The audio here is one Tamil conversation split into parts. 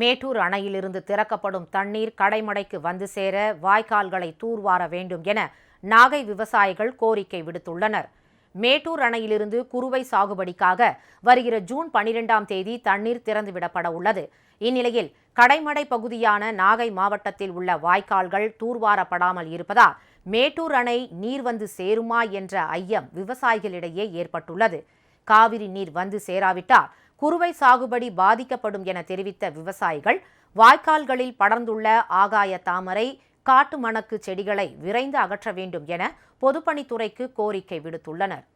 மேட்டூர் அணையிலிருந்து திறக்கப்படும் தண்ணீர் கடைமடைக்கு வந்து சேர வாய்க்கால்களை தூர்வார வேண்டும் என நாகை விவசாயிகள் கோரிக்கை விடுத்துள்ளனர். மேட்டூர் அணையிலிருந்து குறுவை சாகுபடிக்காக வருகிற ஜூன் 12ஆம் தேதி தண்ணீர் திறந்துவிடப்பட உள்ளது. இந்நிலையில் கடைமடை பகுதியான நாகை மாவட்டத்தில் உள்ள வாய்க்கால்கள் தூர்வாரப்படாமல் இருப்பதால் மேட்டூர் அணை நீர் வந்து சேருமா என்ற ஐயம் விவசாயிகளிடையே ஏற்பட்டுள்ளது. காவிரி நீர் வந்து சேராவிட்டால் குறுவை சாகுபடி பாதிக்கப்படும் என தெரிவித்த விவசாயிகள் வாய்க்கால்களில் படர்ந்துள்ள ஆகாய தாமரை, காட்டு மணக்கு செடிகளை விரைந்து அகற்ற வேண்டும் என பொதுப்பணித்துறைக்கு கோரிக்கை விடுத்துள்ளனர்.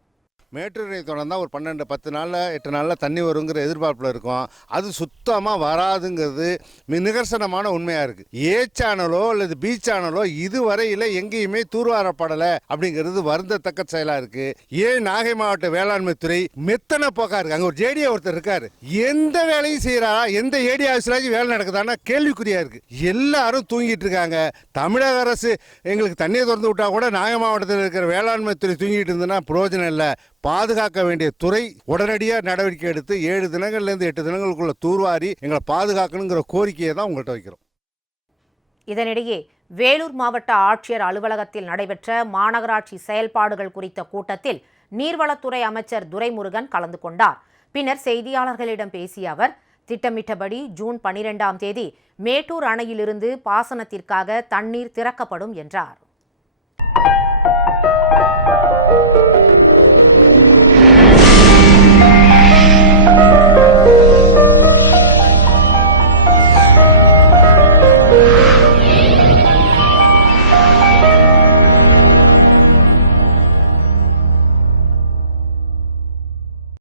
மேட்டூர் அணை தொடர்ந்தால் ஒரு 12-10 நாளில் 8 நாளில் தண்ணி வருங்கிற எதிர்பார்ப்பில் இருக்கும். அது சுத்தமாக வராதுங்கிறது நிதர்சனமான உண்மையாக இருக்குது. ஏ சேனலோ அல்லது பி சேனலோ இதுவரையில் எங்கேயுமே தூர்வாரப்படலை அப்படிங்கிறது வருந்தத்தக்க செயலாக இருக்குது. ஏன் நாகை மாவட்ட வேளாண்மை துறை மெத்தனை போக்கா இருக்குது. அங்கே ஒரு ஜேடியா ஒருத்தர் இருக்கார், எந்த வேலையும் செய்கிறாரா, எந்த ஏடி ஆஃபீஸ்லாச்சும் வேலை நடக்குதான்னா கேள்விக்குறியாக இருக்குது. எல்லாரும் தூங்கிட்டு இருக்காங்க. தமிழக அரசு எங்களுக்கு தண்ணியை திறந்து விட்டா கூட நாகை மாவட்டத்தில் இருக்கிற வேளாண்மை துறை தூங்கிட்டு இருந்ததுன்னா பிரயோஜனம் இல்லை. பாதுகாக்க வேண்டிய துறை உடனடியாக நடவடிக்கை எடுத்து 7 தினங்கள்லேருந்து 8 தினங்களுக்குள்ள தூர்வாரி எங்களை பாதுகாக்கணுங்கிற கோரிக்கையை தான் உங்கள்கிட்ட வைக்கிறோம். இதனிடையே வேலூர் மாவட்ட ஆட்சியர் அலுவலகத்தில் நடைபெற்ற மாநகராட்சி செயல்பாடுகள் குறித்த கூட்டத்தில் நீர்வளத்துறை அமைச்சர் துரைமுருகன் கலந்து கொண்டார். பின்னர் செய்தியாளர்களிடம் பேசிய அவர், திட்டமிட்டபடி ஜூன் 12ஆம் தேதி மேட்டூர் அணையிலிருந்து பாசனத்திற்காக தண்ணீர் திறக்கப்படும் என்றார்.